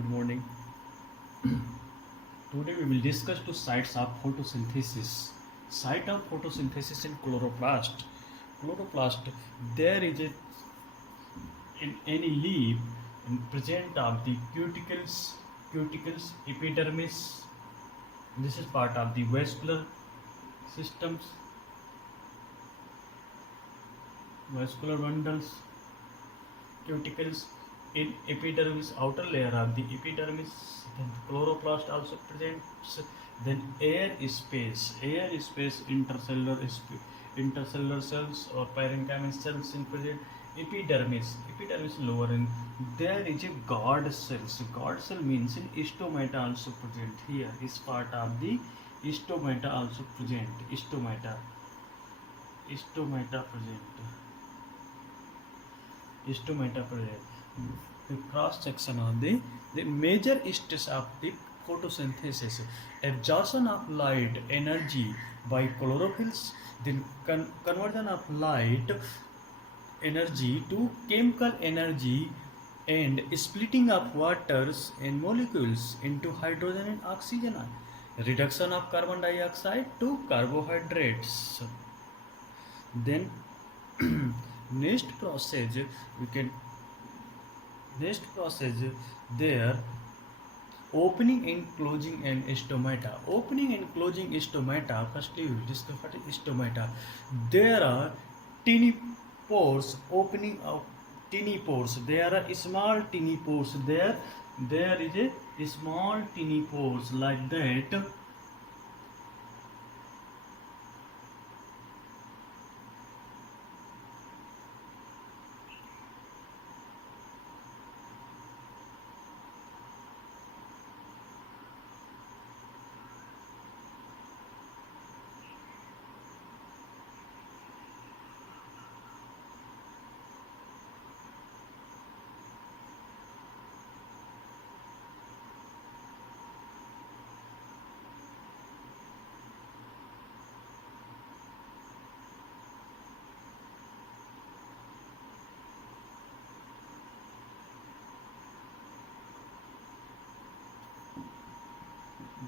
Good morning. Today we will discuss two sites of photosynthesis. Site of photosynthesis in chloroplast. Chloroplast, there is a in any leaf in present of the cuticles, epidermis. This is part of the vascular systems, vascular bundles, cuticles in epidermis, outer layer of the epidermis. Then chloroplast also presents. Then air space, intercellular cells or parenchymal cells in present. Epidermis lower, and there is a guard cells. Guard cell means in stomata also present. Here is part of the stomata also present. Stomata present. Stomata present. The cross section of the major steps of the photosynthesis: absorption of light energy by chlorophylls, then conversion of light energy to chemical energy, and splitting of waters and molecules into hydrogen and oxygen, reduction of carbon dioxide to carbohydrates. Then next process we can next process there, opening and closing and stomata. Opening and closing stomata. Firstly we will discuss what is stomata. There are teeny pores, opening of teeny pores. There are small teeny pores. There is a small teeny pores like that.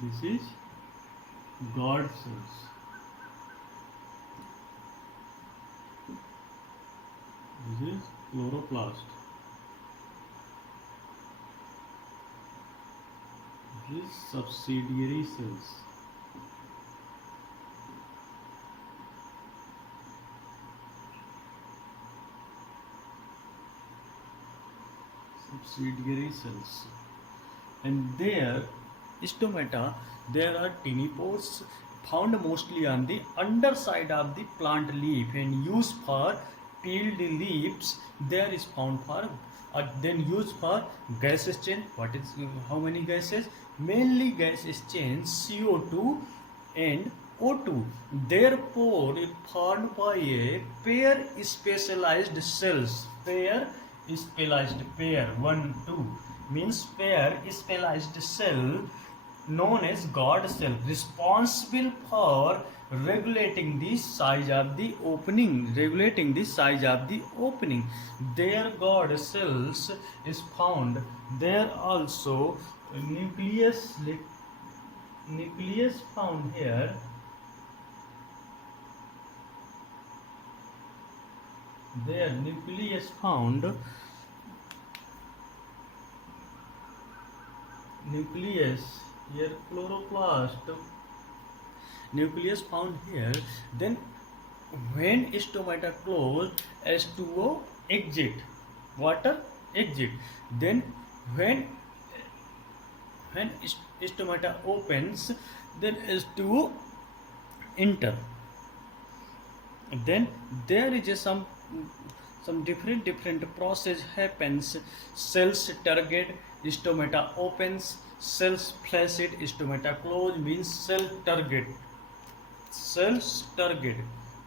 This is guard cells. This is chloroplast. This is subsidiary cells. Subsidiary cells. And there stomata, there are teeny pores found mostly on the underside of the plant leaf and used for peeled leaves. There is found for then used for gas exchange. What is how many gases? Mainly gas exchange CO2 and O2. Therefore, if formed by a pair specialized cells, pair 1 2 means pair specialized cell known as guard cell, responsible for regulating the size of the opening. Their guard cells is found. There also nucleus found here. There nucleus found. Nucleus here, chloroplast, nucleus found here. Then when stomata close, H2O exit, water exit. Then when stomata opens, then H2O enter. Then there is some different process happens. Cells target, stomata opens. Cells placid, stomata close means cell target. Cells target,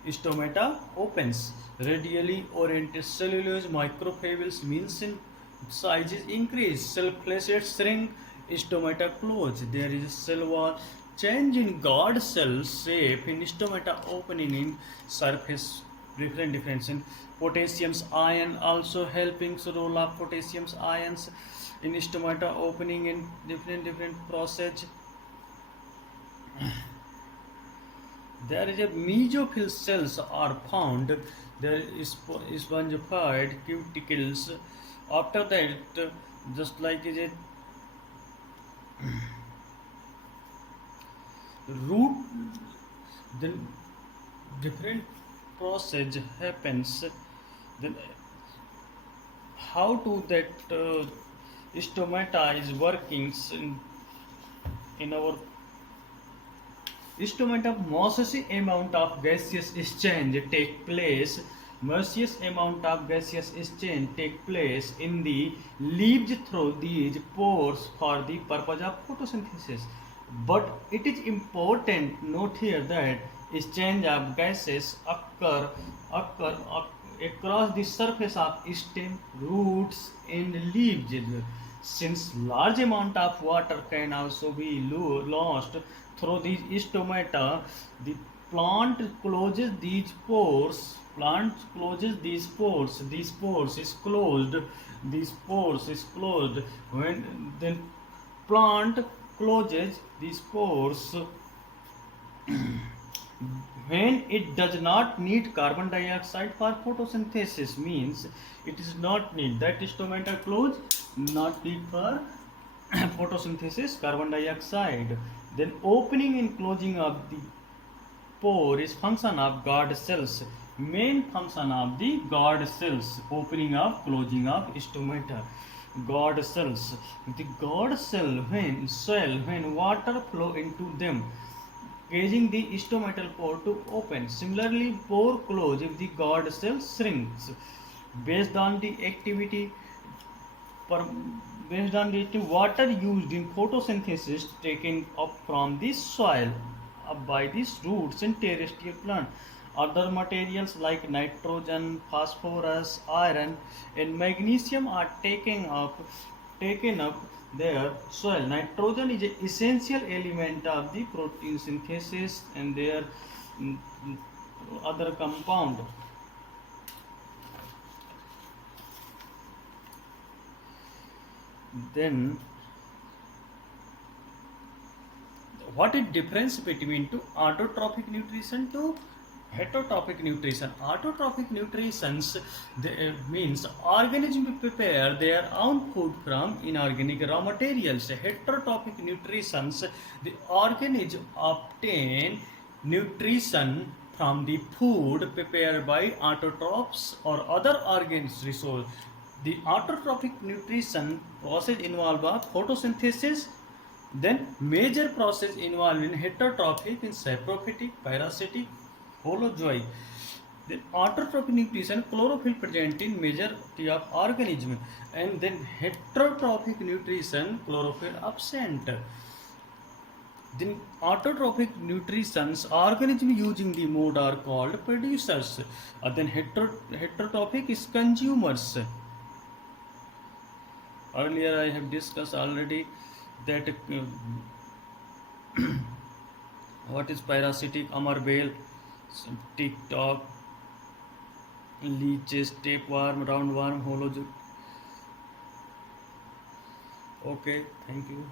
stomata opens. Radially oriented cellulose microfibrils means in sizes increase. Cell placid shrink, stomata close. There is a cell wall change in guard cell shape in stomata opening in surface. Different in potassium ion also helping role of potassium ions. in stomata opening in different process. There is a mesophyll cells are found. There is spongified cuticles. After that, just like is a root, then different process happens. Then how to that stomata is working in our stomata. Mousseous amount of gaseous exchange take place. Mousseous amount of gaseous exchange take place in the leaves through these pores for the purpose of photosynthesis. But it is important note here that exchange of gases occur across the surface of stem, roots, and leaves. Since large amount of water can also be lost through these stomata, the plant closes these pores. Plant closes these pores. These pores is closed. These pores is closed. When then plant closes these pores when it does not need carbon dioxide for photosynthesis, means it is not need that stomata close, not need for photosynthesis carbon dioxide. Then opening and closing of the pore is function of guard cells. Main function of the guard cells, opening of closing of stomata. Guard cells. The guard cell when water flow into them, causing the stomatal pore to open. Similarly, pore close if the guard cell shrinks. Based on the activity, based on the water used in photosynthesis taken up from the soil by these roots and terrestrial plant. Other materials like nitrogen, phosphorus, iron, and magnesium are taken up their soil. Nitrogen is an essential element of the protein synthesis and their mm, other compound. Then what is difference between to autotrophic nutrition to heterotrophic nutrition? Autotrophic nutritions means organisms prepare their own food from inorganic raw materials. Heterotrophic nutritions, the organism obtain nutrition from the food prepared by autotrophs or other organisms resource. The autotrophic nutrition process involve photosynthesis. Then major process involved in heterotrophic, in saprophytic, parasitic, holozoic. Then autotrophic nutrition, chlorophyll present in majority of organism, and then heterotrophic nutrition, chlorophyll absent. Then autotrophic nutritions, organism using the mode are called producers. Then heterotrophic is consumers. Earlier I have discussed already that what is parasitic, amarvale, tick-tock, leeches, tapeworm, roundworm, holozoic. Okay, thank you.